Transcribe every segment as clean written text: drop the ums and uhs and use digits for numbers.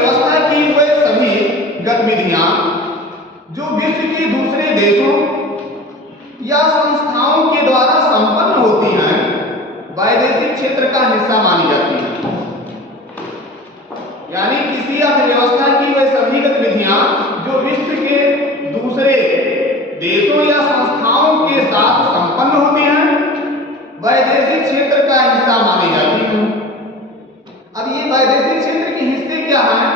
अर्थव्यवस्था की वे सभी गतिविधियां जो विश्व के दूसरे देशों या संस्थाओं के द्वारा संपन्न होती हैं, वैदेशिक क्षेत्र का हिस्सा मानी जाती हैं। यानी किसी अर्थव्यवस्था की वे सभी गतिविधियां जो विश्व के दूसरे देशों या संस्थाओं के साथ संपन्न होती हैं, वैदेशिक क्षेत्र का हिस्सा मानी जाती हैं। अब ये वैदेशिक क्षेत्र के हिस्से क्या हैं?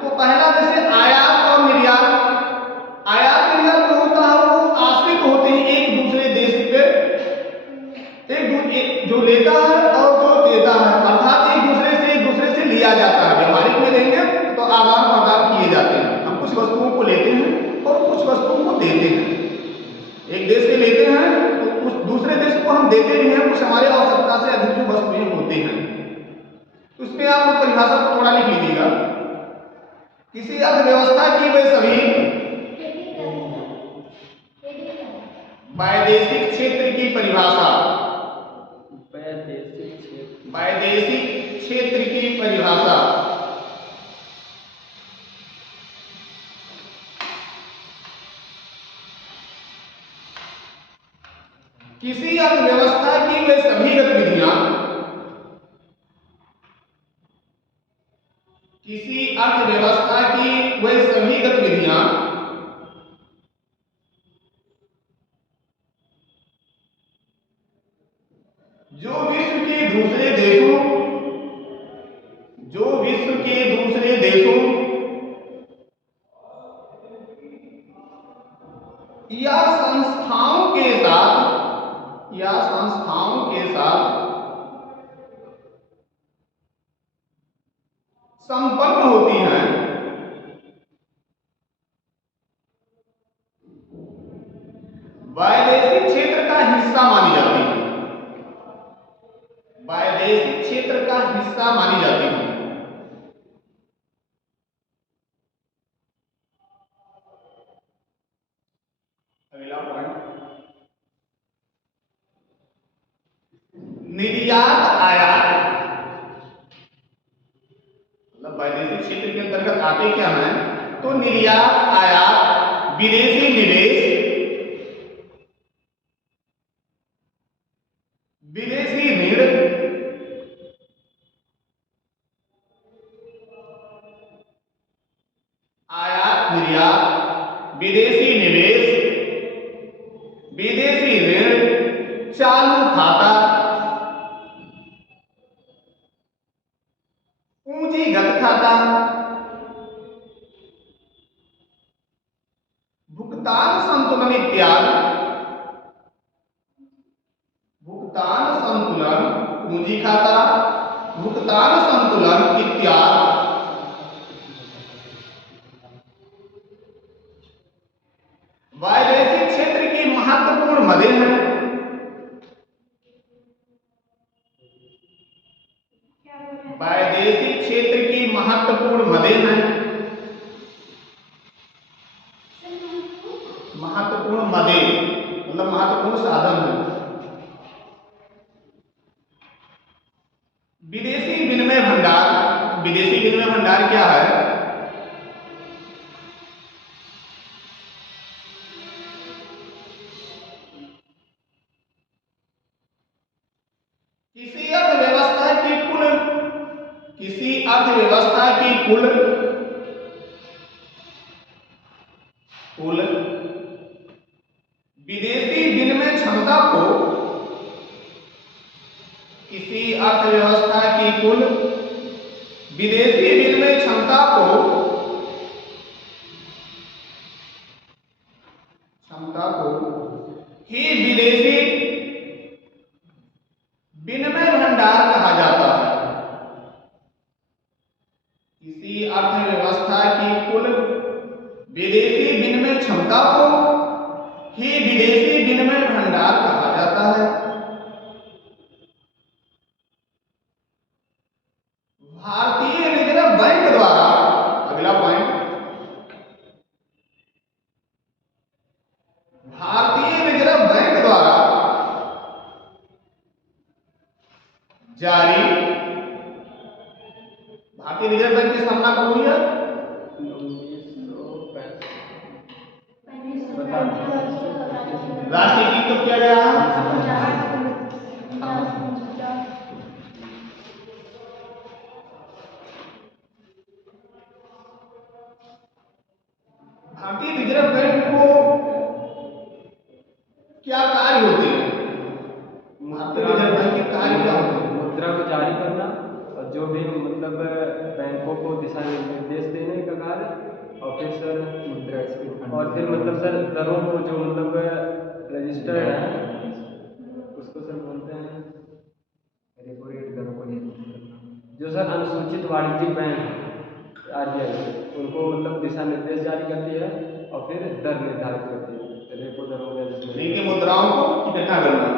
तो पहला जैसे आयात और निर्यात। आयात निर्यात जो होता है वो आश्रित होते हैं एक दूसरे देश पे, एक जो लेता है और जो देता है, अर्थात एक दूसरे से लिया जाता है। व्यावहारिक में देंगे तो आदान प्रदान किए जाते हैं। हम कुछ वस्तुओं को लेते हैं और कुछ वस्तुओं को देते हैं। एक देश से लेते हैं तो उस दूसरे देश को हम देते भी हैं कुछ हमारे आवश्यकता से अधिक जो वस्तुएं होते हैं। तो इसमें आप परिभाषा को थोड़ा लिख लीजिएगा। किसी अर्थव्यवस्था की वे सभी वैदेशिक क्षेत्र की परिभाषा, वैदेशिक क्षेत्र की परिभाषा किसी अर्थव्यवस्था की वे सभी गतिविधियां, किसी अर्थव्यवस्था की वे सभी गतिविधियां जो विश्व के दूसरे देशों, जो विश्व के दूसरे देशों या संस्थाओं के साथ संपन्न होती हैं, वैदेशिक क्षेत्र का हिस्सा मानी जाती है। वैदेशिक क्षेत्र का हिस्सा मानी जाती है। अगला पॉइंट, निर्यात आयात। मतलब वैदेशिक क्षेत्र के अंतर्गत आते क्या है? तो निर्यात आयात, विदेशी निवेश, विदेशी ऋण, आयात निर्यात, विदेशी निवेश, विदेशी ऋण, चालू खाता, पूंजीगत खाता, भुगतान संतुलन इत्यादि। भुगतान संतुलन, पूंजी खाता, भुगतान संतुलन इत्यादि वैदेशिक क्षेत्र की महत्वपूर्ण मदे हैं। वैदेशिक क्षेत्र की महत्वपूर्ण मदे हैं। महत्वपूर्ण मदे मतलब महत्वपूर्ण साधन है। विदेशी विनिमय भंडार। विदेशी विनिमय भंडार क्या है? किसी अर्थव्यवस्था की कुल विदेशी विनिमय क्षमता को, किसी अर्थव्यवस्था की कुल विदेशी विनिमय क्षमता को ही विदेशी विनिमय भंडार कहा जाता है। किसी अर्थव्यवस्था की कुल विदेशी विनिमय क्षमता को ही विदेशी विनिमय भंडार कहा जाता है। भारतीय रिजर्व बैंक द्वारा, अगला पॉइंट, भारतीय रिजर्व बैंक द्वारा जारी भारतीय रिजर्व बैंक की स्थापना कब हुई है? 1965। राष्ट्रीय गीत कब किया गया? भारतीय रिजर्व बैंक को क्या कार्य होते हैं? भारतीय रिजर्व बैंक के कार्य क्या होते हैं? मुद्रा को जारी करना और जो भी मतलब बैंकों को दिशा निर्देश देने का कार्य, और फिर सर मुद्रा और फिर मतलब सर दरों को जो मतलब रजिस्टर है उसको सर बोलते हैं रेपो रेट दरों को जो सर अनुसूचित वाणिज्यिक बैंक आरबीआई उनको मतलब दिशा निर्देश जारी करती है और फिर दर निर्धारित करती है रेपो दरों का। इनकी मुद्राओं को इकट्ठा करना,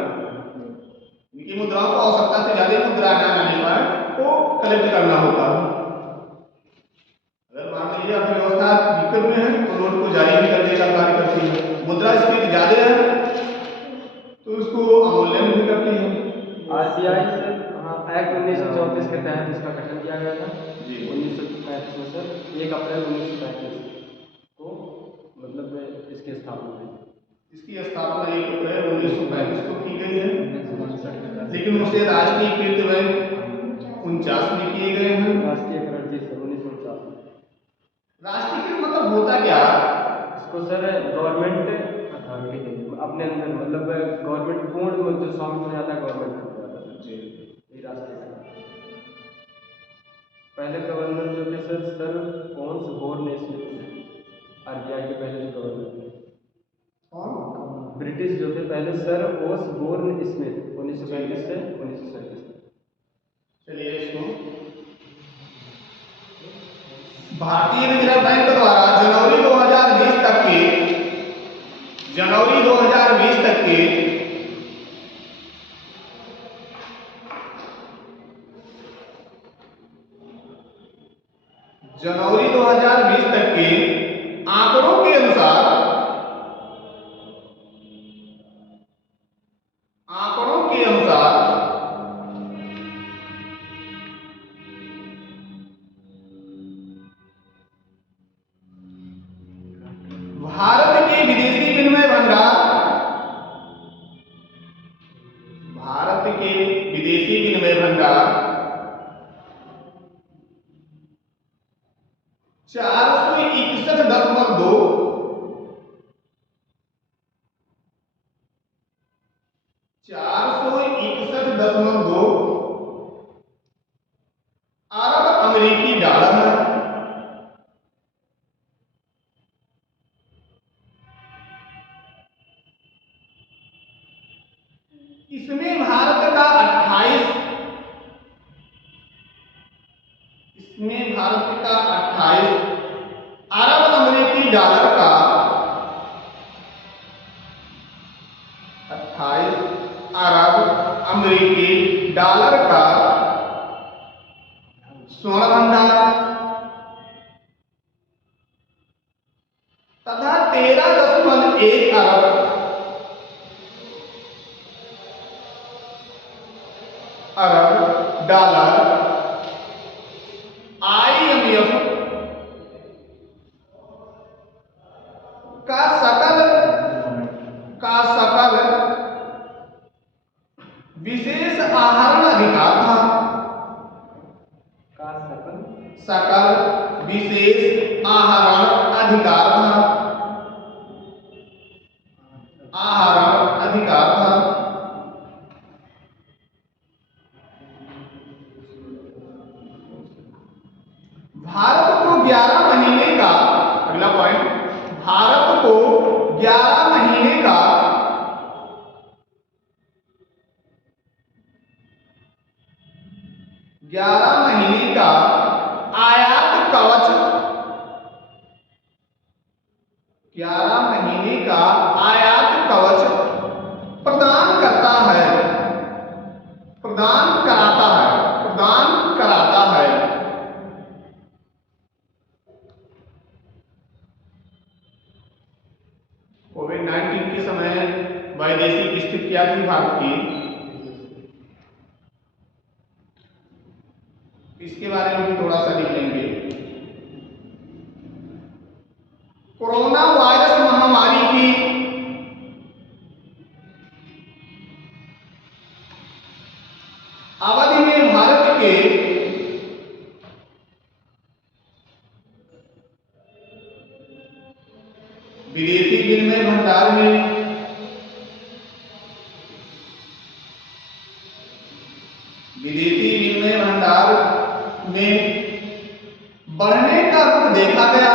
इनकी मुद्राओं को आवश्यकता से ज्यादा मुद्रा आने पर को कलेक्ट करना होता है। अगर मान लीजिए अर्थव्यवस्था दिक्कत में है तो नोट को जारी भी करने का कार्य करती है। मुद्रा स्फीति ज्यादा है तो उसको अवमूल्यन भी करती है। आरबीआई सर एक्ट 1934 के तहत इसका गठन किया गया था जी 1935 में सर 1 अप्रैल 1935 को मतलब इसकी स्थापना हुई। इसकी स्थापना 1 अप्रैल 1935 को की गई है, लेकिन उसे राष्ट्रीयकृत बैंक 49 में किए गए हैं। राष्ट्रीयकरण जी सर 1949। राष्ट्रीयकृत मतलब होता क्या? इसको सर गवर्नमेंट अथॉरिटी अपने अंदर मतलब गवर्नमेंट पूर्ण जो स्वामित्व में आता है गवर्नमेंट को जाता है जी ये राष्ट्रीयकरण। पहले गवर्नर जो थे सर कौन बोर्न स्मिथ आरबीआई के पहले जो गवर्नर थे ब्रिटिश जो थे पहले सर ओसबोर्न स्मिथ 1935 से 1937। चलिए इसको भारतीय रिजर्व बैंक द्वारा जनवरी 2020 तक के जनवरी 2020 तक के जनवरी 2020 तक के आंकड़ों के अनुसार भारत के विदेशी विनिमय भंडार भारत के विदेशी विनिमय भंडार 461.2 अरब अमेरिकी डॉलर है। इसमें भारत का 28 अरब अमेरिकी डॉलर का 28 अरब अमेरिकी डॉलर का स्वर्ण भंडार तथा 13.1 अरब डॉलर IMF का सकल विशेष आहरण अधिकार था। सकल विशेष आहरण अधिकार था। भारत को 11 महीने का अगला पॉइंट भारत को 11 महीने का आयात कवच 11 महीने का आयात कवच प्रदान कराता है। कोविड-19 के समय वैदेशिक स्थिति क्या थी भारत की? इस इसके बारे में भी थोड़ा सा लिख लेंगे। कोरोना वायरस महामारी की अवधि में भारत के विदेशी विनिमय भंडार में बढ़ने का रुख देखा गया।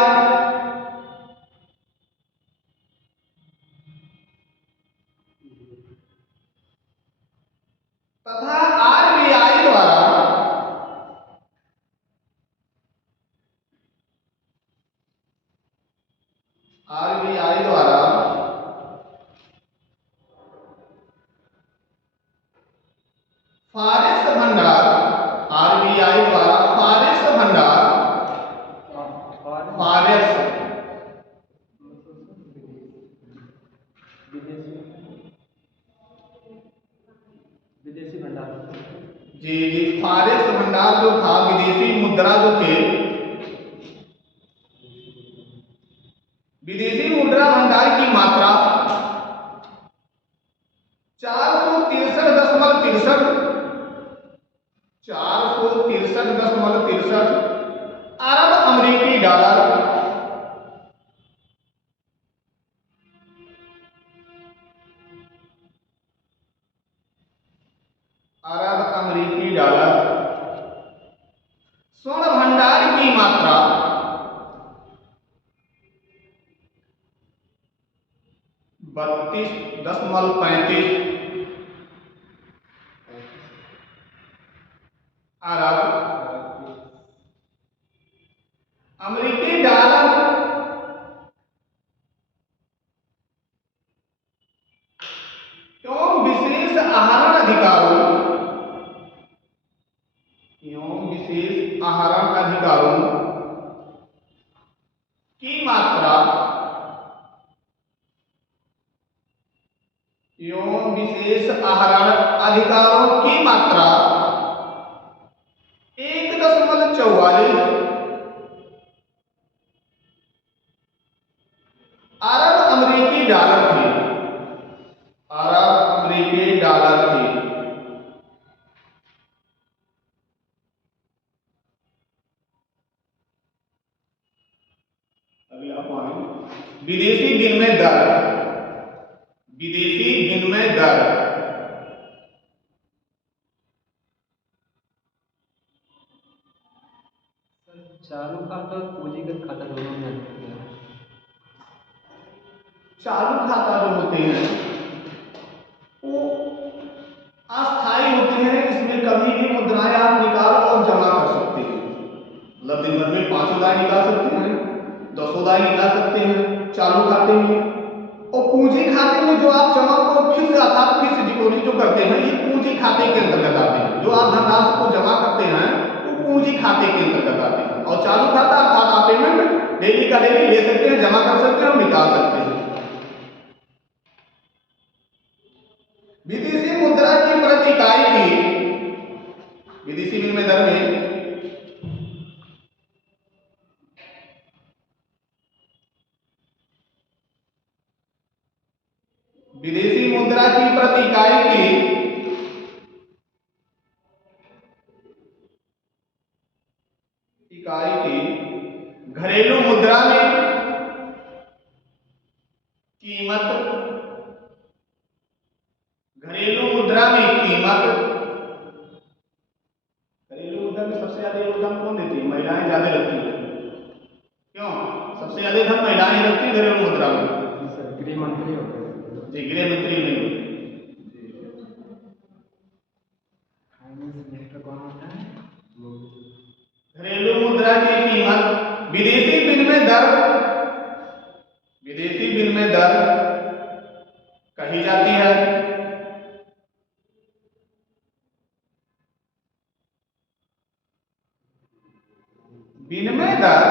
तथा आरबीआई द्वारा फॉरेक्स भंडार फॉरेक्स विदेशी भंडार जी फॉरेक्स भंडार जो था, विदेशी मुद्रा जो थे, विदेशी मुद्रा भंडार की मात्रा 463.63 अरब अमेरिकी डॉलर स्वर्ण भंडार की मात्रा 32.35 अरब अमेरिकी डॉलर एवं विशेष आहरण अधिकारों की मात्रा एवं विशेष आहरण अधिकारों की मात्रा 1.44 अरब अमेरिकी डॉलर थी। अगला पॉइंट, विदेशी विनिमय दर। 4 खाता और पूंजीगत खाता दोनों में अंतर क्या है? चालू खाता जो होते हैं वो अस्थायी होते हैं। इसमें कभी भी मुद्राएं आप निकाल और जमा कर सकते हैं। मतलब दिन भर में 5 उधार निकाल सकते हैं, 10 उधार निकाल सकते हैं चालू खाते में। और पूंजी खाते में जो आप जमा को फिक्स डिपॉजिट जो करते हैं, ये पूंजी खाते के अंतर्गत आते हैं। जो आप धनराशि को जमा करते हैं वो पूंजी खाते के अंतर्गत आते हैं। और चालू खाता अर्थात आप पेमेंट डेली का डेली ले सकते हैं, जमा कर सकते हैं और निकाल सकते हैं। विदेशी मुद्रा की प्रति इकाई की विदेशी विनिमय दर में विदेशी मुद्रा की प्रति इकाई की घरेलू मुद्रा में कीमत, घरेलू मुद्रा में सबसे ज्यादा योगदान कौन देती है? महिलाएं ज्यादा रखती है। क्यों? सबसे ज्यादा धन महिलाएं रखती है घरेलू मुद्रा में। गृह मंत्री होते हैं जी, गृह मंत्री नहीं होते। कौन होता है? घरेलू मुद्रा की कीमत, विदेशी विनिमय दर कही जाती है। विनिमय दर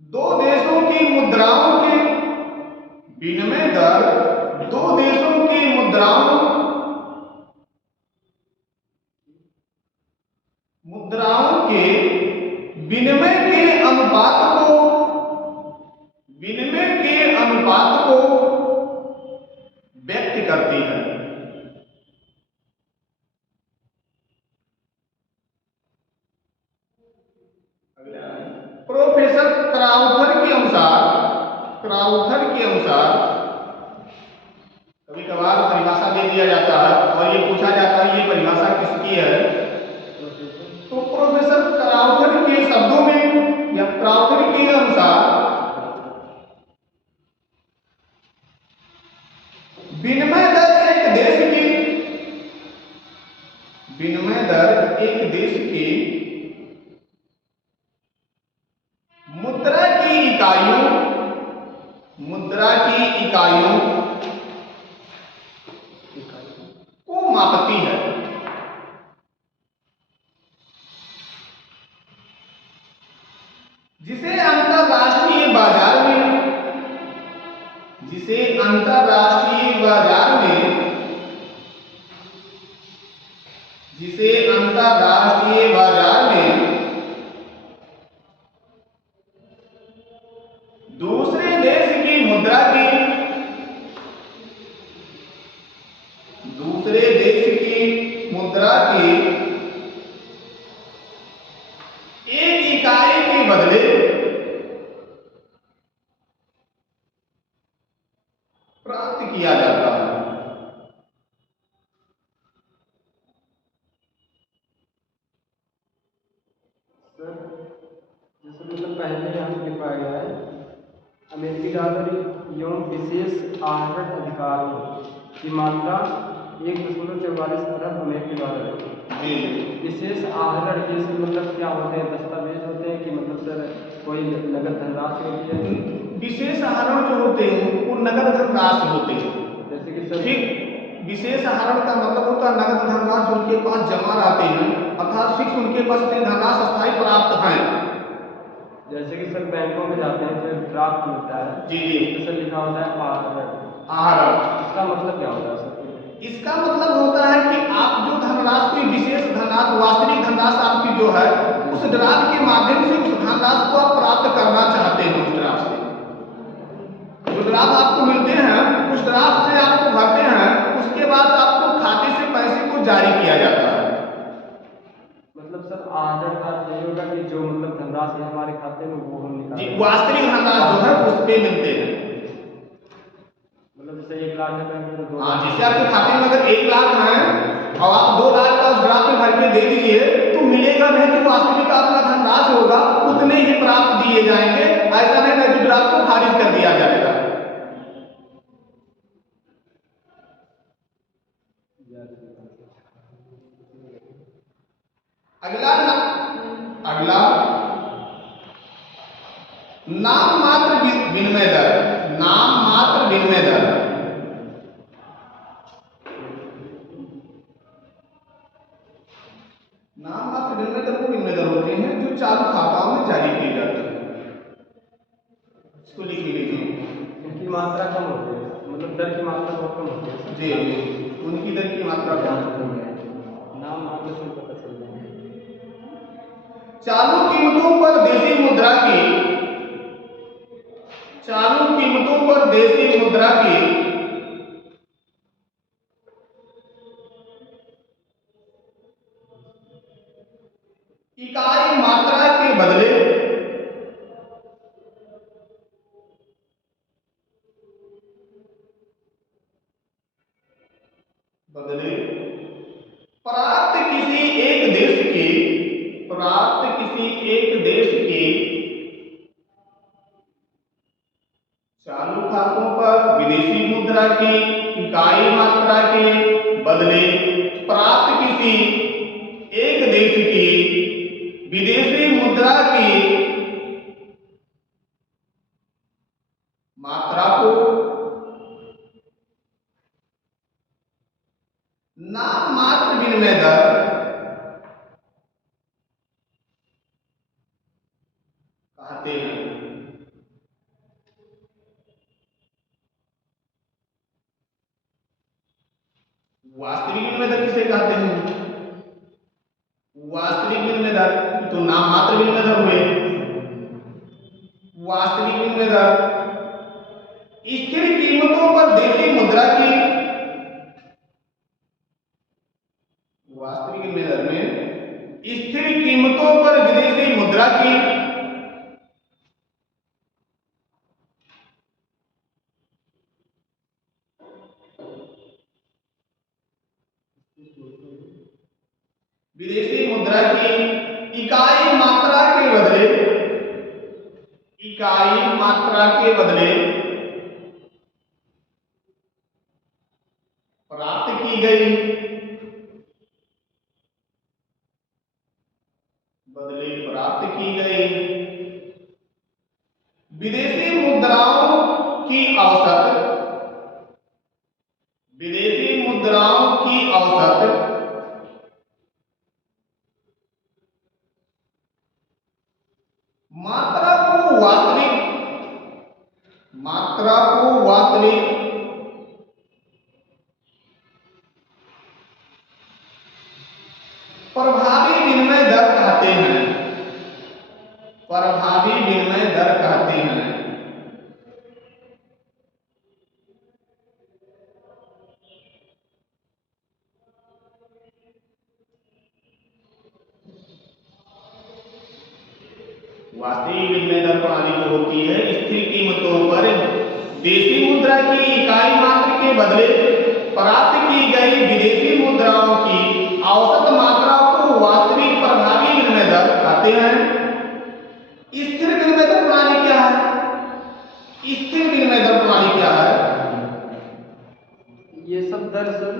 दो देशों की मुद्राओं क्राउथर के अनुसार कभी कभार परिभाषा दे दिया जाता है और ये पूछा जाता है ये परिभाषा किसकी है, तो प्रोफेसर क्राउथर के शब्दों में या क्राउथर के अनुसार विनिमय दर एक देश की मुद्रा की इकाइयों को मापती है। जिसे अंतरराष्ट्रीय बाजार में दूसरे देश की मुद्रा की एक इकाई के बदले प्राप्त किया जाता है। सर जैसे मतलब पहले हम लिख पाया गया है अमेरिकी डॉलर एवं विशेष आहरण अधिकारों की मात्रा 1.44 अरब अमेरिकी डॉलर है। विशेष आहरण के से मतलब क्या होते हैं, दस्तावेज होते हैं कि मतलब सर कोई नगद धनराशि होती है? विशेष आहरण जो होते हैं वो नगद धनराशि होते हैं। जैसे कि सर ठीक, विशेष आहरण का मतलब होता है नगद धनराशि उनके पास जमा रहते हैं, अर्थात फिक्स उनके पास धनराशि स्थायी प्राप्त है। जैसे कि सर बैंकों में जाते हैं तो ड्राफ्ट मिलता है जी तो सर लिखा होता है आहरण। इसका मतलब क्या होता है सर? इसका मतलब होता है कि आप जो धनराशि कोई विशेष धनराशि वास्तविक धनराशि आपकी जो है उस ड्राफ्ट के माध्यम से उस धनराशि को आप प्राप्त करना चाहते हैं। उस ड्राफ्ट से जो ड्राफ्ट आपको मिलते हैं उस ड्राफ्ट से आपको भरते हैं, उसके बाद आपको खाते से पैसे को जारी किया जाता है। मतलब सर आहरण का यही होगा कि जो मतलब धनराशि हमारे खाते में वो हम निकालें। वास्तविक धनराशि जो है उस पे मिलते हैं। मतलब जैसे 1 लाख है तो 2 हाँ, लाख। जैसे आपके खाते में अगर 1 लाख है और आप 2 लाख का उस ड्राफ्ट में भर के दे दीजिए तो मिलेगा नहीं कि वास्तविक आपका धनराशि होगा उतने ही प्राप्त दिए जाएंगे। ऐसा नहीं कि ड्राफ्ट को खारिज कर दिया जाएगा। अगला नाम मात्र विनिमय दर। नाम मात्र विनिमय दर वो विनिमय दर होते हैं जो चालू खाताओं में जारी किए जाते हैं। इसको लिख लीजिए। इनकी मात्रा कम होती है, मतलब दर की मात्रा बहुत कम होती है। जी, उनकी दर की मात्रा कम है। नाम मात्र से पता चल जाएगा। चालू कीमतों पर देशी मुद्रा की इकाई मात्रा के बदले प्राप्त किसी एक देश के चालू खातों पर विदेशी मुद्रा की इकाई मात्रा के बदले प्राप्त किसी एक देश की विदेशी मुद्रा की मात्रा को नाम मात्र विनिमय दर कहते हैं। वास्तविक विनिमय दर किसे कहते हैं? वास्तविक विनिमय दर तो नाम मात्र विनिमय दर हुए। वास्तविक विनिमय दर स्थिर कीमतों पर देशी मुद्रा की वास्तविक विनिमय दर में स्थिर कीमतों पर विदेशी मुद्रा की विदेशी मुद्रा की इकाई मात्रा के बदले, इकाई मात्रा के बदले प्राप्त की गई, बदले प्राप्त की गई विदेशी मुद्राओं की औसत, विदेशी मुद्राओं की औसत मात्रा को वास्तविक, मात्रा को वास्तविक प्रभावी विनिमय दर कहते हैं, प्रभावी विनिमय दर कहते हैं। वास्तविक विनिमय दर प्रणाली जो होती है, स्थिर कीमतों पर देशी मुद्रा की इकाई मात्र के बदले प्राप्त की गई विदेशी मुद्राओं की औसत मात्रा को वास्तविक प्रभावी विनिमय दर कहते हैं। स्थिर विनिमय दर प्रणाली क्या है? स्थिर विनिमय दर प्रणाली क्या है? ये सब दर सर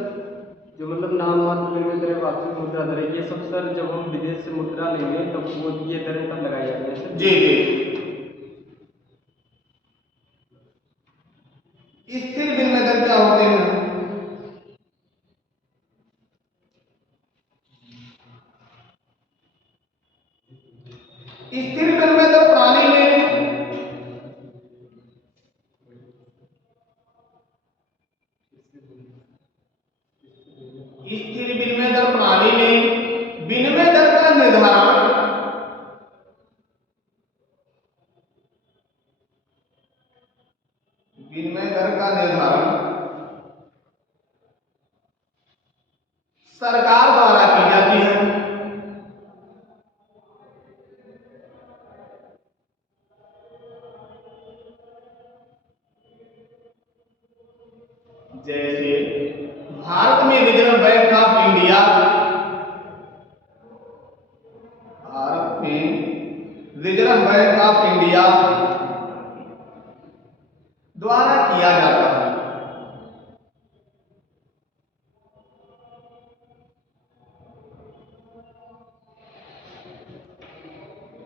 जो मतलब नाम मात्र विनिमय दर, वास्तविक मुद्रा दर, ये सब सर जब हम विदेश से मुद्रा लेंगे तब वो ये दरें तब लगाई जाती है सर। जी जी। स्थिर विनिमय दर क्या होते हैं? स्थिर विनिमय दर प्रणाली में स्थिर विनिमय दर प्रणाली में विनिमय दर का निर्धारण विनिमय दर का निर्धारण सरकार द्वारा की जाती है। जैसे भारत में reserve bank of India, Bharat में रिजर्व बैंक ऑफ इंडिया द्वारा किया जाता है।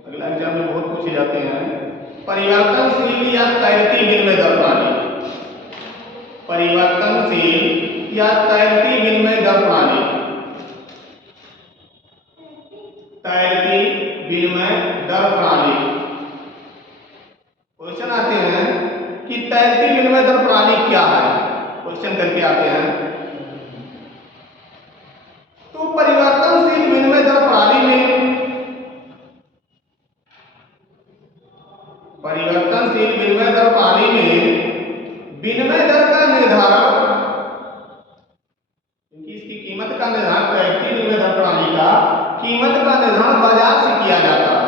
अगला एग्जाम में बहुत पूछे जाते हैं। परिवर्तनशील या तैरती विनिमय दर प्रणाली, परिवर्तनशील या तैरती विनिमय दर प्रणाली, तैरती विनिमय दर प्रणाली। क्वेश्चन आते हैं कि तैरती विनिमय दर प्रणाली क्या है, क्वेश्चन करके आते हैं। तो परिवर्तनशील विनिमय दर प्रणाली में, परिवर्तनशील विनिमय दर प्रणाली में विनिमय दर का निर्धारण, क्योंकि इसकी कीमत का निर्धारण, तैरती विनिमय दर प्रणाली का कीमत का निर्धारण बाजार से किया जाता है।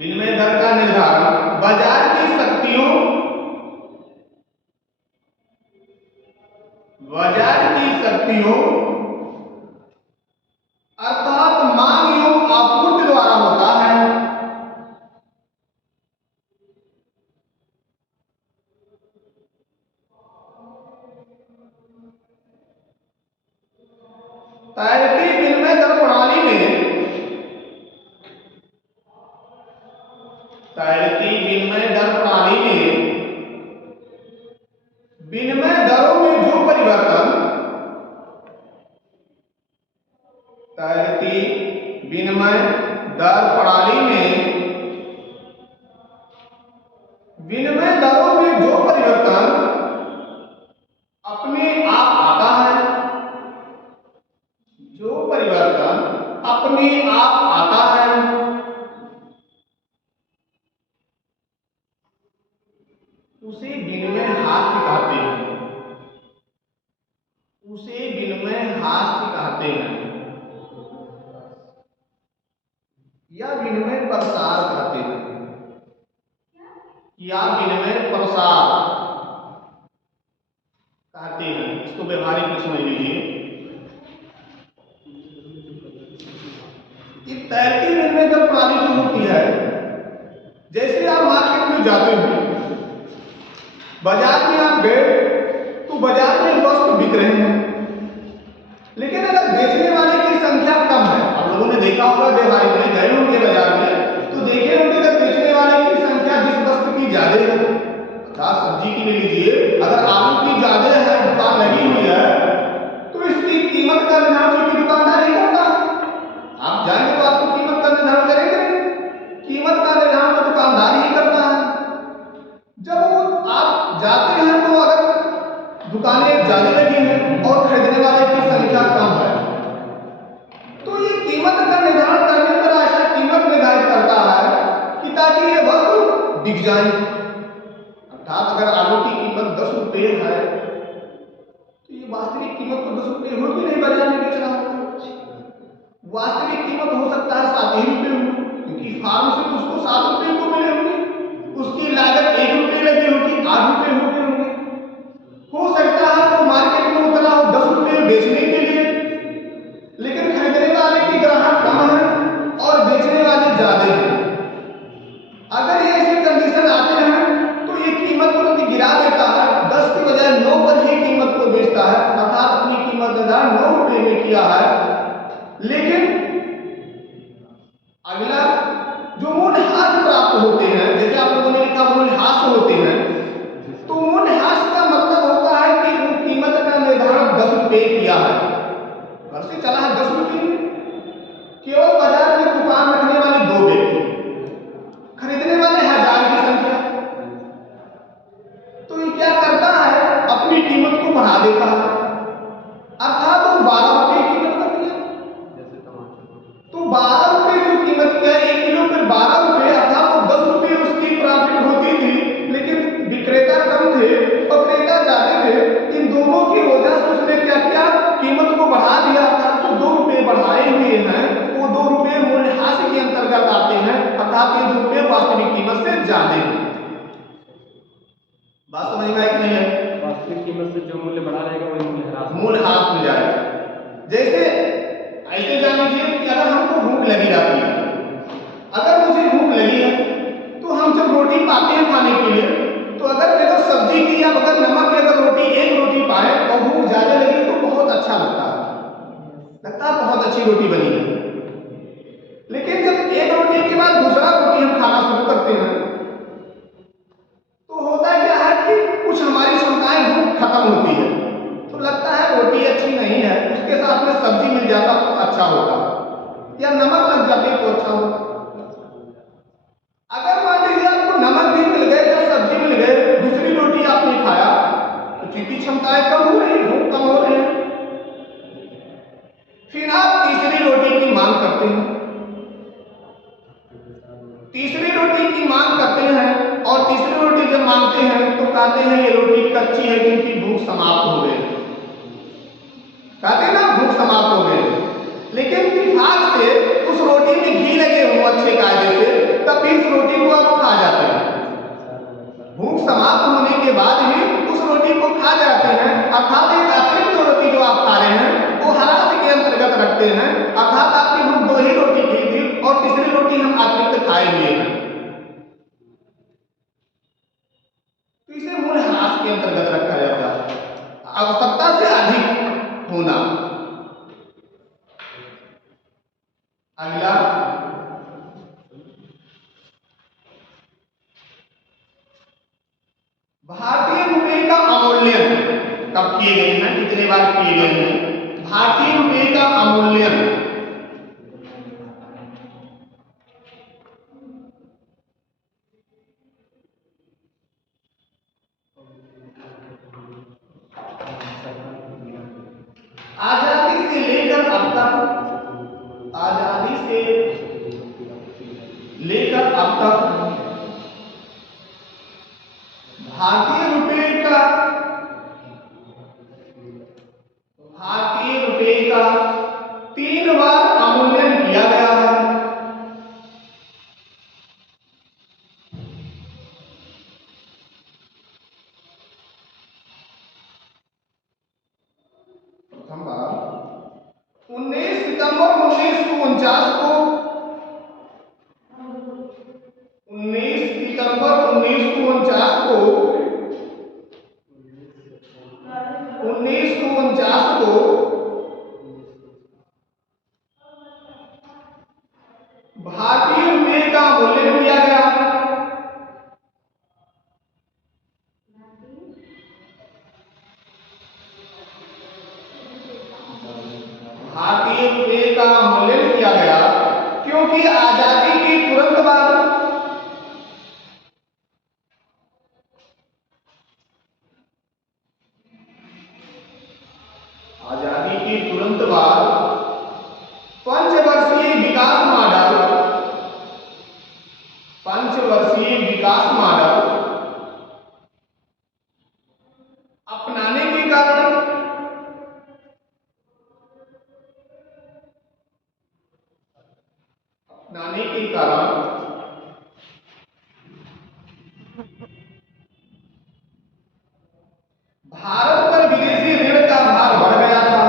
विनिमय दर का निर्धारण बाजार की शक्तियों, बाजार की शक्तियों अर्थात मांग एवं आपूर्ति द्वारा होता है। तैरती विनिमय दर प्रणाली में, तैरती विनिमय दर प्रणाली में विनिमय दरों में जो परिवर्तन, तैरती विनिमय दर प्रणाली में विनिमय दरों में जो परिवर्तन अपने आप आता है, जो परिवर्तन अपने आप आता है, उसे विनिमय हास्य कहते हैं, उसे विनिमय हास्य कहते हैं या विनिमय प्रसार कहते हैं, या विनिमय प्रसार। इसको व्यवहारिक में समझ लीजिए। ये तैरती निर्णय प्रणाली जो होती है, जैसे आप मार्केट में जाते हो, बाजार में आप गए तो बाजार में वस्तु बिक रहे हैं, लेकिन अगर बेचने वाले की संख्या कम है, आप लोगों ने देखा होगा व्यवहारिक में गए होंगे बाजार में तो देखे होंगे अगर बेचने वाले की संख्या जिस वस्तु की ज्यादा है, अर्थात सब्जी की ले लीजिए, अगर आलू की ज्यादा है, दुकान लगी हुई है, तो इसकी कीमत का निर्धारण चूंकि दुकानदार ही करता है। आप जाएंगे तो आपको कीमत का निर्धारण करेंगे, कीमत का निर्धारण तो दुकानदार ही करता है। जब आप जाते हैं तो अगर दुकानें ज्यादा लगी हैं और खरीदने वाले की संख्या कम है, तो ये कीमत का निर्धारण करने पर ऐसा कीमत निर्धारित करता है कि ताकि ये वस्तु बिक जाए। अर्थात अगर आलू की कीमत 10 रुपये है तो ये वास्तविक कीमत तो 10 रुपये होगी नहीं, बाजार में बेच रहा होगा। वास्तविक कीमत हो सकता है 7 ही रुपये हो, क्योंकि फार्म से तो उसको 7 रुपये को मिले होंगे, उसकी लागत 1 रुपये लगी होगी, 8 रुपये हो गए होंगे। हो सकता है वो मार्केट में उतरा हो 10 रुपये बेचने के लिए, लेकिन खरीदने वाले की ग्राहक कम है और बेचने वाले ज्यादा है। अगर ये ऐसी कंडीशन आते हैं तो ये कीमत तुरंत गिरा देता है, 10 की बजाय 9 पर ही कीमत को बेचता है, अर्थात अपनी कीमत निर्धारण 9 रुपये में किया है। लेकिन अगला जो मूल्यह्रास प्राप्त होते हैं, जैसे आप लोगों ने लिखा मूल्यह्रास होते हैं, तो मूल्यह्रास का मतलब होता है कि वो कीमत का निर्धारण 10 रुपये किया है, घर से चला है 10 रुपये, केवल बाजार में दुकान रखने वाले 2 व्यक्ति, खरीदने वाले 1000 की संख्या, तो ये क्या करता है अपनी कीमत को बढ़ा देता है, अर्थात वो 12 रुपये कीमत कर दिया। तो 12 रुपये जो कीमत क्या है 1 किलो पर 12 रुपये, अर्थात वो 10 रुपये उसकी प्रॉफिट होती थी, लेकिन विक्रेता कम थे और क्रेता ज्यादा थे। इन दोनों की वजह से उसने क्या किया, कीमत को बढ़ा दिया, अर्थात जो 2 रुपये बढ़ाए हुए हैं वो 2 रुपये मूल्यह्रास के अंतर्गत आते हैं, अर्थात ये 2 रुपये वास्तविक कीमत से ज्यादा है। बात समझ में आई कि नहीं है? वास्तविक कीमत से जो मूल्य बढ़ा रहेगा वही मूल्यह्रास मिल जाएगा। जैसे ऐसे जान लीजिए कि अगर हमको भूख लगी रहती है, अगर मुझे भूख लगी है तो हम जब रोटी पाते हैं खाने के लिए, तो अगर बगैर सब्जी की या बगैर नमक की अगर रोटी एक रोटी पाए और भूख ज्यादा लगी तो बहुत अच्छा लगता है बहुत अच्छी रोटी बनी है। लेकिन जब एक रोटी के बाद दूसरा रोटी हम खाना शुरू करते हैं तो होता क्या है कि कुछ हमारी क्षमताएं भूख खत्म होती है, तो लगता है रोटी अच्छी नहीं है, उसके साथ में सब्जी मिल जाता तो अच्छा होता, या नमक लग जाते तो अच्छा होता। अगर मान लीजिए आपको नमक भी मिल गए या सब्जी मिल गए, दूसरी रोटी आपने खाया तो चूंकि क्षमताएं कम हो रही, भूख कम हो रही है, फिर आप तीसरी रोटी की मांग करते हैं, तीसरी रोटी की मांग करते हैं और तीसरी रोटी जब मांगते हैं तो कहते हैं ये रोटी कच्ची है क्योंकि भूख समाप्त हो गई, कहते हैं ना भूख समाप्त हो गई। लेकिन इत्तेफाक से उस रोटी में घी लगे हो अच्छे कायदे से, तब भी इस रोटी को आप खा जाते हैं, भूख समाप्त होने के बाद ही उस रोटी को खा जाते हैं, अर्थात एक अतिरिक्त रोटी जो आप खा रहे हैं वो हरास के अंतर्गत रखते हैं, अर्थात आपकी भूख 2 ही रोटी की थी और तीसरी रोटी हम अतिरिक्त खाए हुए हैं, तो इसे मूल्यह्रास के अंतर्गत रखा जाता है, आवश्यकता से अधिक होना। अगला भारतीय रुपये का अवमूल्यन कब किए गए हैं, कितने बार किए गए हैं? भारतीय रुपये का अवमूल्यन आजादी से लेकर अब तक, आजादी से लेकर अब तक भारतीय रुपये का, भारतीय रुपये का 3 बार अवमूल्यन किया गया है। 1949 को भारतीय रुपये का मूल्य किया गया। भारतीय रुपये का मूल्य किया गया क्योंकि आजादी के तुरंत बाद पंचवर्षीय विकास मॉडल अपनाने के कारण भारत पर विदेशी ऋण का भार बढ़ गया था।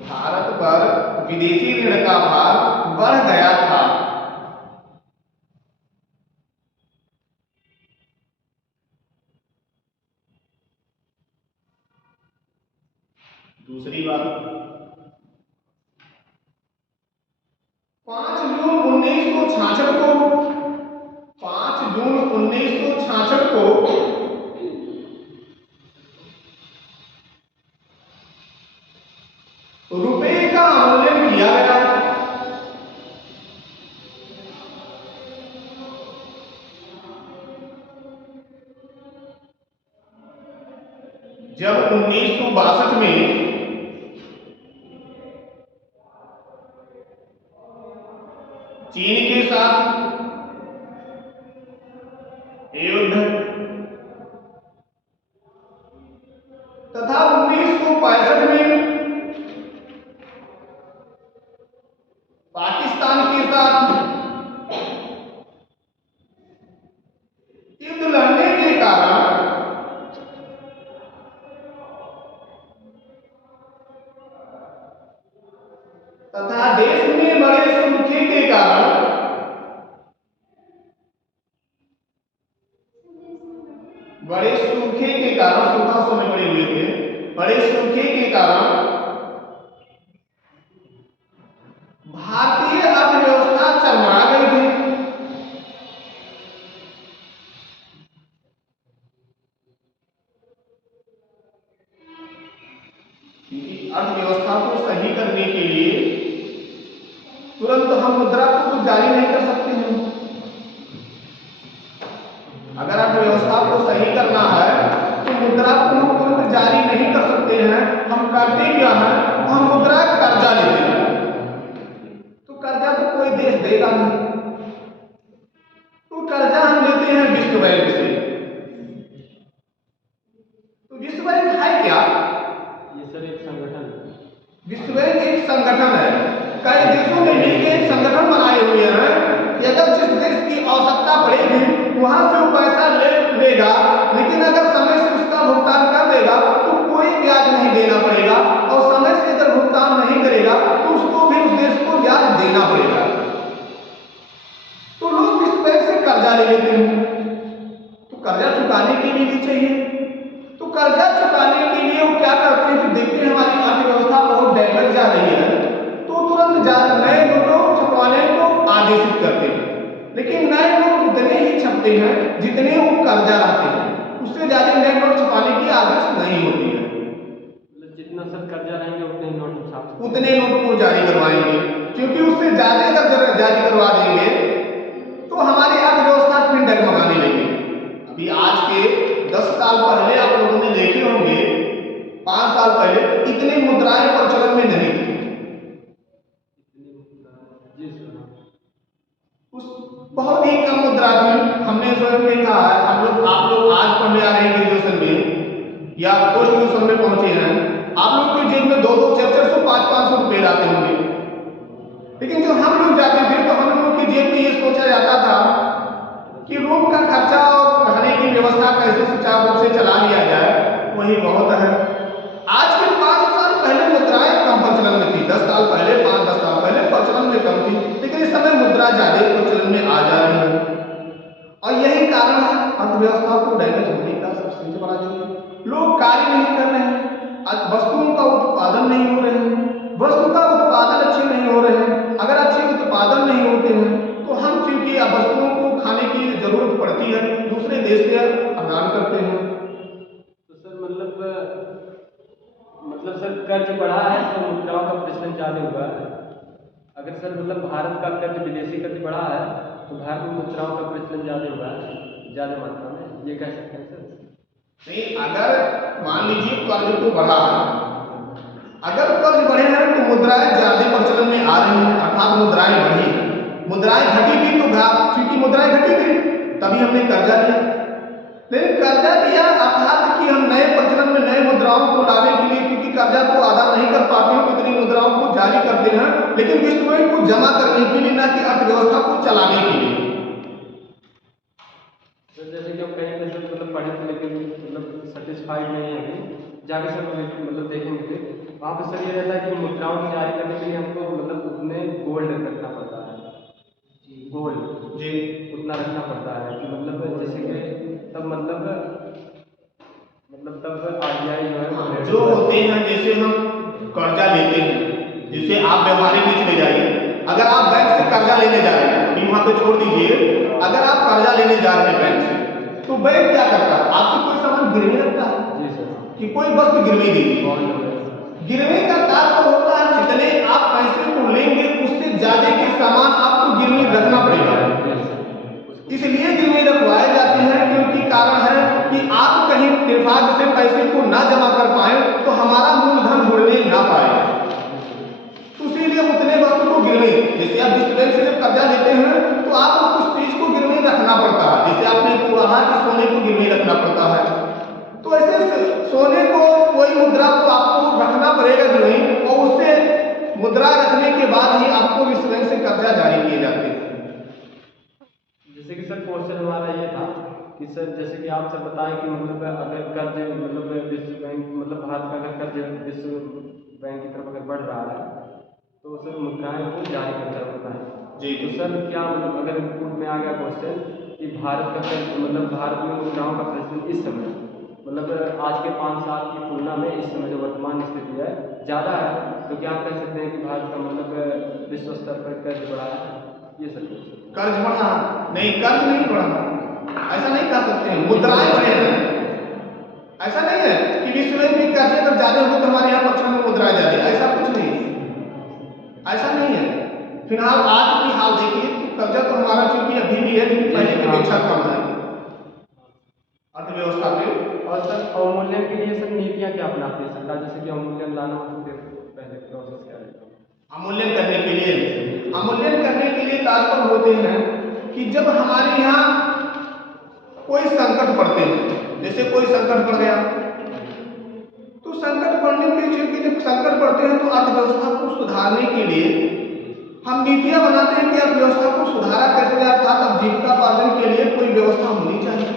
भारत पर विदेशी ऋण का भार बढ़ गया था। दूसरी बात, 5 जून 1966 को रुपए का आंदोलन किया गया। जब 1962 में चीन के साथ युद्ध तथा 1965 में पाकिस्तान के साथ युद्ध लड़ने के कारण तथा देश में बड़े सूखे के कारण सूखा समय पड़े हुए थे, बड़े सूखे के कारण भारतीय अर्थव्यवस्था चरमरा गई थी। अर्थव्यवस्था को सही करने के लिए तुरंत हम मुद्रा को जारी नहीं कर सकते हैं। अगर अर्थव्यवस्था को सही करना है तो मुद्रा को हम तुरंत जारी नहीं कर सकते हैं। हम करते क्या है, हम मुद्रा कर्जा लेते हैं। तो कर्जा तो कोई देश देगा नहीं, तो कर्जा हम लेते हैं विश्व बैंक से। तो विश्व बैंक है क्या? ये सर एक संगठन है। विश्व बैंक एक संगठन है। कई देशों ने मिलकर एक संगठन बनाए हुए हैं कि अगर जिस देश की आवश्यकता पड़ेगी वहां से वो पैसा लेगा, लेकिन अगर समय से उसका भुगतान कर देगा तो कोई ब्याज नहीं देना पड़ेगा, और समय से अगर भुगतान नहीं करेगा तो उसको भी उस देश को ब्याज देना पड़ेगा। तो लोग विश्व बैंक से कर्जा ले लेते हैं। तो कर्जा चुकाने के लिए भी चाहिए, तो कर्जा चुकाने के लिए वो क्या करते हैं कि देखते हैं हमारी अर्थव्यवस्था बहुत डैमेज जा रही है तो तुरंत नए नोटों छपवाने को आदेशित करते हैं। लेकिन नए नोट उतने ही छपते हैं जितने वो कर्जा लाते हैं, उससे ज्यादा नए नोट छपाने की आदेश नहीं होती है। मतलब जितना सर कर्जा रहेंगे उतने नोट छाप उतने नोट को जारी करवाएंगे, क्योंकि उससे ज्यादा अगर जारी करवा देंगे तो हमारी अर्थव्यवस्था फिर डगमगाने लगेगी। अभी आज के 10 साल पहले आप लोगों ने देखे होंगे, 5 साल पहले इतनी मुद्राएं प्रचलन में नहीं थी। बहुत ही कम मुद्रा थी। हमने स्वयं में कहा है, आप लोग आज पढ़ने आ रहे हैं ग्रेजुएशन में या पोस्ट ग्रेजुएशन में पहुंचे हैं, आप लोग की जेब में 2-2, 400, 500 रुपए आते होंगे। लेकिन जब हम लोग जाते थे तो हम लोगों की जेब में ये सोचा जाता था कि रूम का खर्चा और रहने की व्यवस्था कैसे सुचारू रूप से चला लिया जाए, वही बहुत है। आज के 5 साल पहले मुद्राएं कम प्रचलन में थी, 10 साल पहले 5-10 साल पहले प्रचलन में कम थी, लेकिन इस समय मुद्रा ज्यादा प्रचलन में आ जा रही है। और यही कारण है अर्थव्यवस्था को डैमेज होने का सबसे बड़ा। लोग कार्य कर्ज बढ़ा है तो मुद्राओं का प्रचलन ज़्यादा हुआ है। अगर सर मतलब भारत का कर्ज, विदेशी कर्ज बढ़ा है तो भारत में मुद्राओं का प्रचलन ज़्यादा हुआ है, ज़्यादा मात्रा में, ये कह सकते हैं सर। नहीं, अगर मान लीजिए कर्ज तो बढ़ा है, अगर कर्ज बढ़े हैं तो मुद्राएं ज्यादा प्रचलन में आ रही हैं, अर्थात मुद्राएं बढ़ी। मुद्राएं घटी थी तो चूंकि मुद्राएं घटी थी तभी हमने कर्जा लिया, लेकिन कर्जा लिया अर्थात कि हम नए प्रचलन में नए मुद्राओं को लाने के लिए, क्योंकि कर्जा को अदा नहीं कर पाते हैं तो इतनी मुद्राओं को जारी करते हैं, लेकिन विश्व बैंक को जमा करने के लिए, ना कि अर्थव्यवस्था को चलाने के लिए। तो जैसे कि हम कहीं पे सर मतलब पढ़े थे लेकिन मतलब सेटिस्फाइड नहीं है अभी, जाके सर मतलब देखेंगे फिर वहाँ पे सर ये रहता है कि मुद्राओं की जारी करने के लिए हमको मतलब उतने गोल्ड रखना पड़ता है, गोल्ड जी, उतना रखना पड़ता है कि मतलब जैसे कि तब मतलब तब आरबीआई जो है वो रेट जो होते हैं, जैसे हम कर्जा लेते हैं, जैसे आप व्यापारिक में चले जाइए, अगर आप बैंक से कर्जा लेने जा रहे हैं, अभी वहाँ पे छोड़ दीजिए, अगर आप कर्जा लेने जा रहे हैं बैंक से, तो बैंक क्या करता है, आपसे कोई सामान गिरवी रखता है जी सर, कि कोई वस्तु गिरवी देगी। बॉन्ड वगैरह। गिरवी का तात्पर्य होता है जितने आप पैसे को लेंगे उससे ज्यादा के सामान आपको गिरवी रखना पड़ेगा। इसलिए गिरवी रखवाए जाते हैं क्योंकि कारण है कि आप कहीं निर्भाग्य से पैसे को ना जमा कर पाए तो हमारा मूलधन जुड़ने ना पाए, तो इसीलिए उतने वस्तु को गिरवी, जैसे आप जिस बैंक से जब कर्जा लेते हैं तो आपको कुछ चीज को गिरवी रखना पड़ता है, जैसे आपने कहा कि सोने को गिरवी रखना पड़ता है, तो ऐसे सोने को कोई मुद्रा को आपको रखना पड़ेगा गिरवी, और उससे मुद्रा रखने के बाद ही आपको इस बैंक से कर्जा जारी किए जाते हैं। जैसे कि सर क्वेश्चन हमारा ये था कि सर जैसे कि आप सर बताएं कि मतलब अगर कर्ज मतलब विश्व बैंक मतलब भारत का अगर कर्ज विश्व बैंक की तरफ अगर बढ़ रहा है तो सर मुद्राएं को जारी करता होता है जी, तो सर क्या मतलब अगर इंपुट में आ गया क्वेश्चन कि भारत का कर्ज मतलब भारत में मुद्राओं का प्रचलन इस समय मतलब आज के 5 साल की तुलना में इस समय जो वर्तमान स्थिति है ज़्यादा है, तो क्या आप कह सकते हैं कि भारत का मतलब विश्व स्तर पर कर्ज बढ़ा है? ये सर कर्ज बढ़ा नहीं, कर्ज नहीं बढ़ा, ऐसा नहीं कह सकते हैं, मुद्राएं बढ़े हैं। ऐसा नहीं है कि विश्व बैंक में कर्ज अगर ज्यादा हो तो हमारे यहाँ पक्ष में मुद्राएं ज्यादा, ऐसा कुछ नहीं, ऐसा नहीं है। फिलहाल आज की हाल देखिए तो कर्जा तो हमारा चूंकि अभी भी है लेकिन पहले की अपेक्षा कम है अर्थव्यवस्था पे। और सर अवमूल्यन के लिए सर नीतियाँ क्या अपनाती है सरकार, जैसे कि अवमूल्यन लाना हो तो फिर पहले प्रोसेस क्या रहेगा? अवमूल्यन करने के लिए, अवमूल्यन करने के लिए तात्पर्य होते हैं कि जब हमारे यहाँ कोई संकट पड़ते हैं, जैसे कोई संकट पड़ गया तो संकट पड़ने के चूंकि जब संकट पड़ते हैं तो अर्थव्यवस्था को सुधारने के लिए हम नीतियां बनाते हैं कि अर्थव्यवस्था को सुधारा कैसे जाए, अर्थात अब जीविकापार्जन के लिए कोई व्यवस्था होनी चाहिए।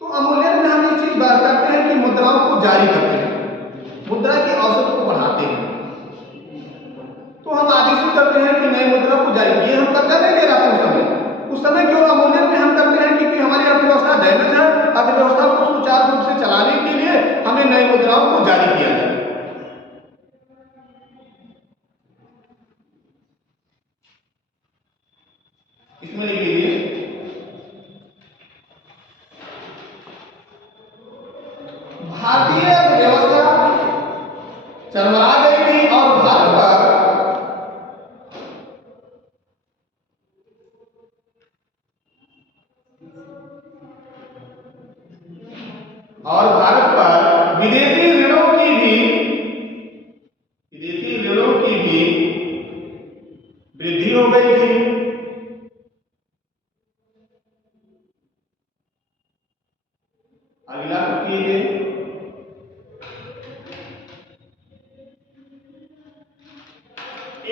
तो अवमूल्यन में हम ये चीज करते हैं कि मुद्राओं को जारी करते हैं, मुद्रा की औसत को बढ़ाते हैं, तो हम आदेशित करते हैं कि नई मुद्रा को जारी, ये हम कर्जा नहीं ले रहा था उस समय क्यों अवमूल्यन में हम करते हैं क्योंकि हमारी अर्थव्यवस्था डैमेज है, अर्थव्यवस्था को सुचारू रूप से चलाने के लिए हमें नई मुद्राओं को जारी किया जाए। इसमें लिख लीजिए भारतीय अर्थव्यवस्था चरमरा गई थी और भारत पर विदेशी ऋणों की भी वृद्धि हो गई थी। अगला कीजिए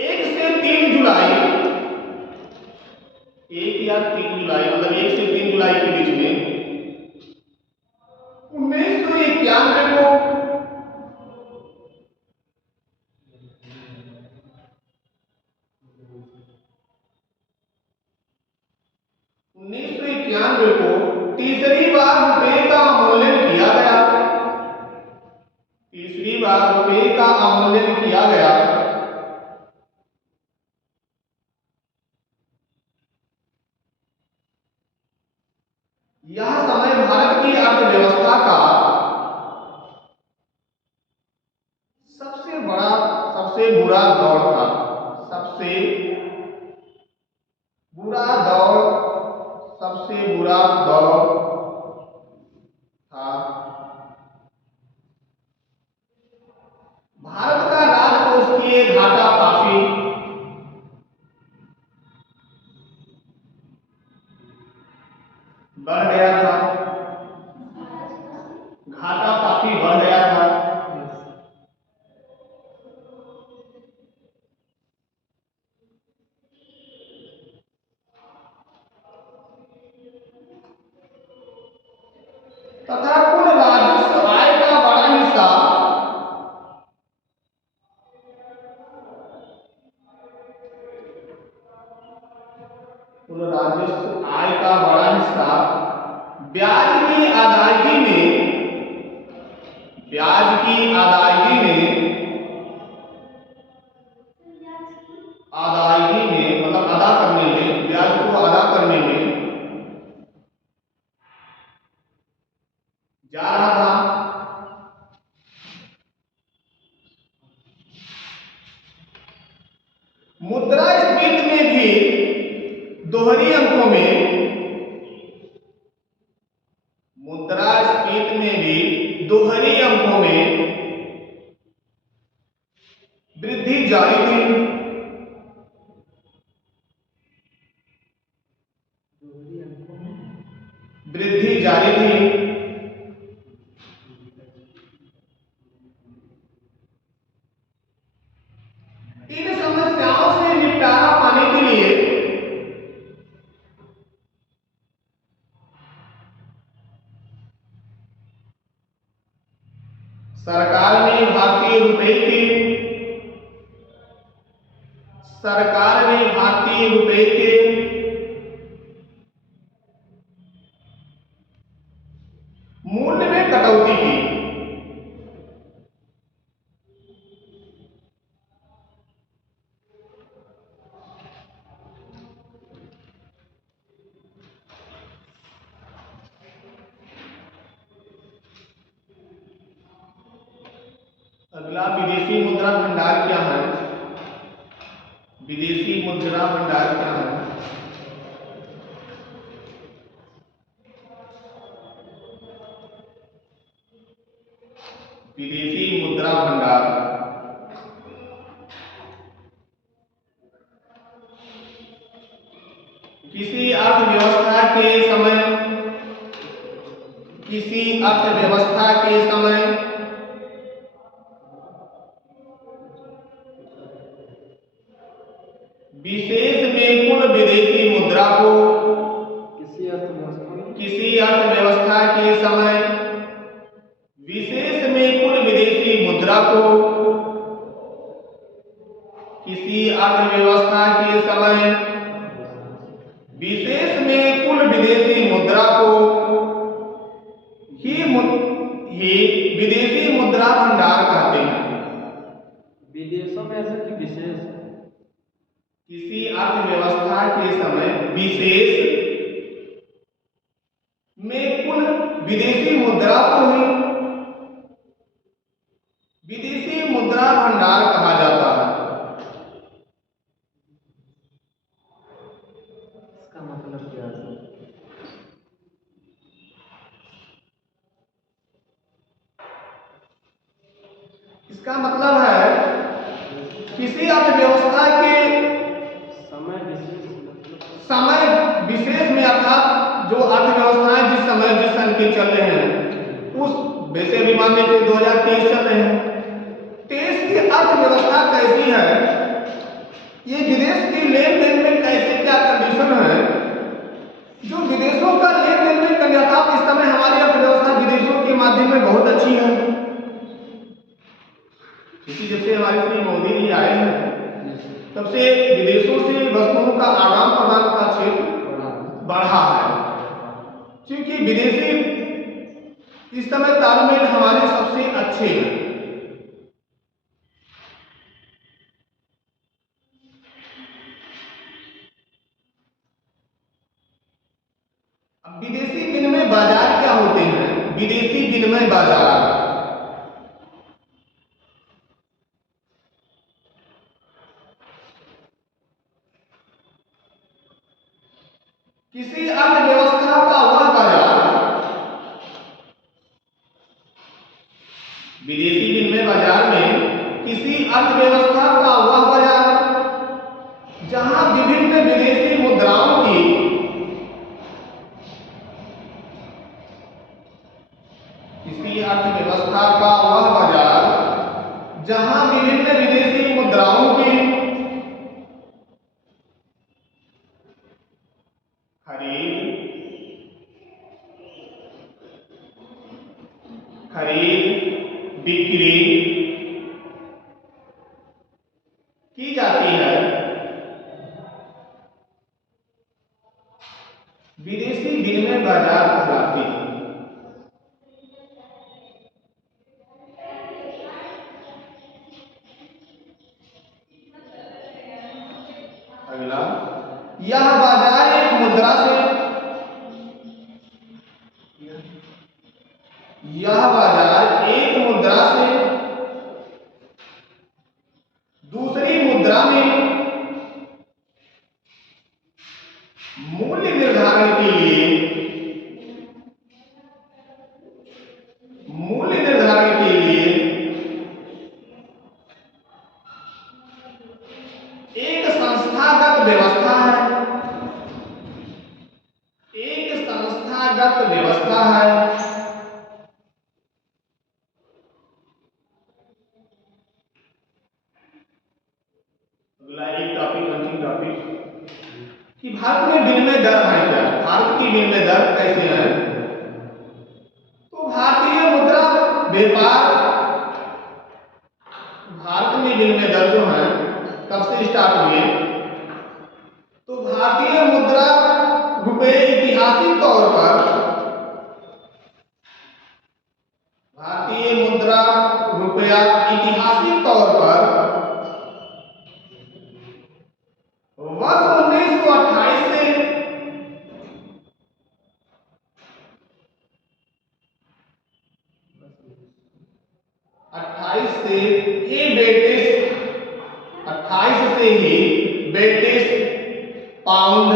1 से 3 जुलाई, 1 या 3 जुलाई मतलब 1 से 3 जुलाई के बीच में 1991 को तीसरी बार रुपए का अवमूल्यन किया गया, तीसरी बार रुपए का अवमूल्यन किया गया। यह समय भारत की अर्थव्यवस्था का सबसे बुरा दौर था, सबसे बुरा दौर, सबसे बुरा दौर था। भारत का राजकोषीय घाटा काफी बढ़ गया था, घाटा काफी बढ़ गया था। तथा कुल राजस्व आय का बड़ा हिस्सा कुल राजस्व आय का बड़ा हिस्सा ब्याज की अदायगी में, ब्याज की अदायगी में, अदायगी में मतलब अदा करने में, ब्याज को अदा करने में जा रहा था। मुद्रास्फीति में भी दोहरी अंकों में, मुद्रास्फीति में भी दोहरी अंकों में वृद्धि जारी थी। वृद्धि जारी थी। इन समस्याओं से निपटारा पाने के लिए सरकार ने भारतीय रुपए के, सरकार ने भारतीय रुपए के मूल्य में कटौती की। अगला विदेशी मुद्रा भंडार क्या है? विदेशी मुद्रा भंडार क्या है? विदेशी मुद्रा भंडार किसी अर्थव्यवस्था के समय, किसी अर्थव्यवस्था के समय विशेष में कुल विदेशी मुद्रा को, किसी अर्थव्यवस्था के समय विशेष में कुल विदेशी मुद्रा को, किसी अर्थव्यवस्था के समय विशेष में कुल विदेशी मुद्रा को ही विदेशी मुद्रा भंडार कहते हैं। विदेशों में ऐसा कि विशेष किसी अर्थव्यवस्था के समय विशेष में कुल विदेशी मुद्रा को ही विदेशी मुद्रा भंडार कहा जाता है। इसका मतलब क्या है? इसका मतलब है किसी अर्थव्यवस्था के समय विशेष में, अर्थात जो अर्थव्यवस्थाएं जिस समय जिस सन के चल रहे हैं, उस वैसे भी मान लीजिए 2023 चल रहे हैं, 23 की अर्थव्यवस्था कैसी है, ये विदेश की लेन देन में कैसे क्या कंडीशन है, जो विदेशों का लेन देन में कंडीशन, इस समय हमारी अर्थव्यवस्था विदेशों के माध्यम में बहुत अच्छी है। इसी जब से हमारे श्री मोदी जी आए हैं तब से विदेशों से वस्तुओं का आदान प्रदान का क्षेत्र बढ़ा है, क्योंकि विदेशी इस समय तालमेल हमारे सबसे अच्छे हैं। अब विदेशी विनिमय बाजार क्या होते हैं? विदेशी विनिमय बाजार विदेशी विनिमय बाजार में किसी अर्थव्यवस्था का वह बाजार जहां विभिन्न विदेशी मुद्राओं की किसी अर्थव्यवस्था का वह बाजार जहां विभिन्न विदेशी मुद्राओं की खरीद बिक्री की जाती है। विदेशी विनिमय बाजार कहलाती है। अगला, यह बाजार एक मुद्रा से दूसरी मुद्रा में मूल्य निर्धारण के लिए एक संस्थागत व्यवस्था है। अगला एक टॉपिक, अंतिम टॉपिक कि भारत में विनिमय दर है क्या? भारत की विनिमय दर कैसे है? तो भारतीय मुद्रा व्यापार, भारत में विनिमय दर जो है कब से स्टार्ट हुए? तो भारतीय मुद्रा रुपए ऐतिहासिक तौर पर वर्ष 1928 से 28 से ही ब्रिटिश पाउंड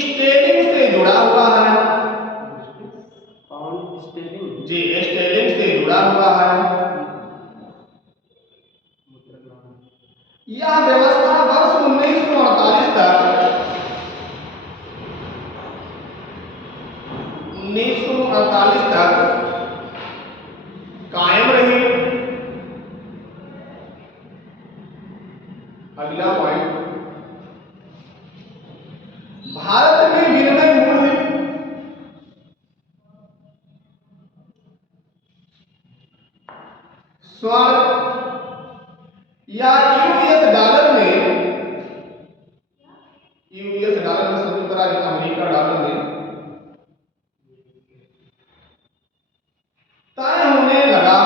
स्टेरिंग से जुड़ा हुआ है। पाउंड स्टेरिंग, जी, स्टेरिंग से जुड़ा हुआ है। यह व्यवस्था वर्ष 1948 तक कायम रही। अगला पॉइंट, भारत में विनिमय मूल्य स्वर्ण या यूएस डॉलर में संयुक्त राज्य अमेरिका डॉलर में तय होने लगा।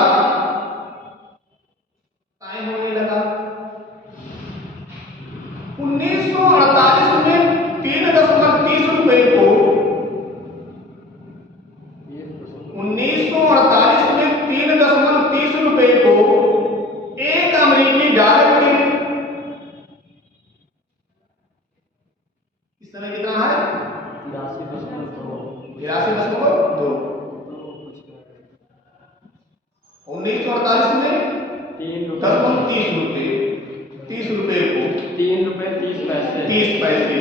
1948 में 3.30 रुपए को 1948 में 3.30 रुपए को एक अमेरिकी डॉलर की, इस समय कितना है? 83.2। 1948 में 3.30 रुपए, 30 रुपए को 3 रुपए 30 पैसे। 30 पैसे।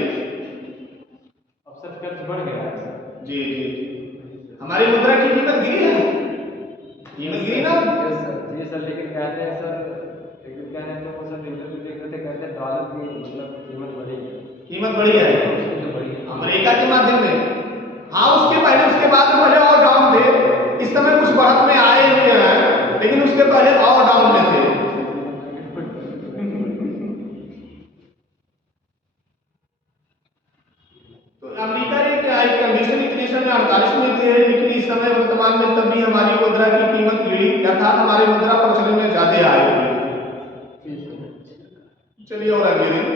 अब सब खर्च बढ़ गया है सर। जी जी, हमारी मुद्रा की कीमत गिरी है, ना? जी सर, लेकिन कहते हैं सर, लेकिन कह रहे थे वो सर इंटरव्यू देख रहे थे, कहते हैं डॉलर की मतलब कीमत बढ़ी है। कीमत बढ़ी है अमेरिका के माध्यम में। हाँ, उसके बाद पहले और डाउन थे। इस समय कुछ बढ़त में आए हुए हैं, लेकिन उसके पहले और डाउन में थे। तो अमेरिका एक कंडीशन इतनी समय 48 में थे, लेकिन इस समय वर्तमान में तब भी हमारी मुद्रा की कीमत गिरी, अर्थात हमारी मुद्रा प्रचलन में ज्यादा आई। चलिए और अगले दिन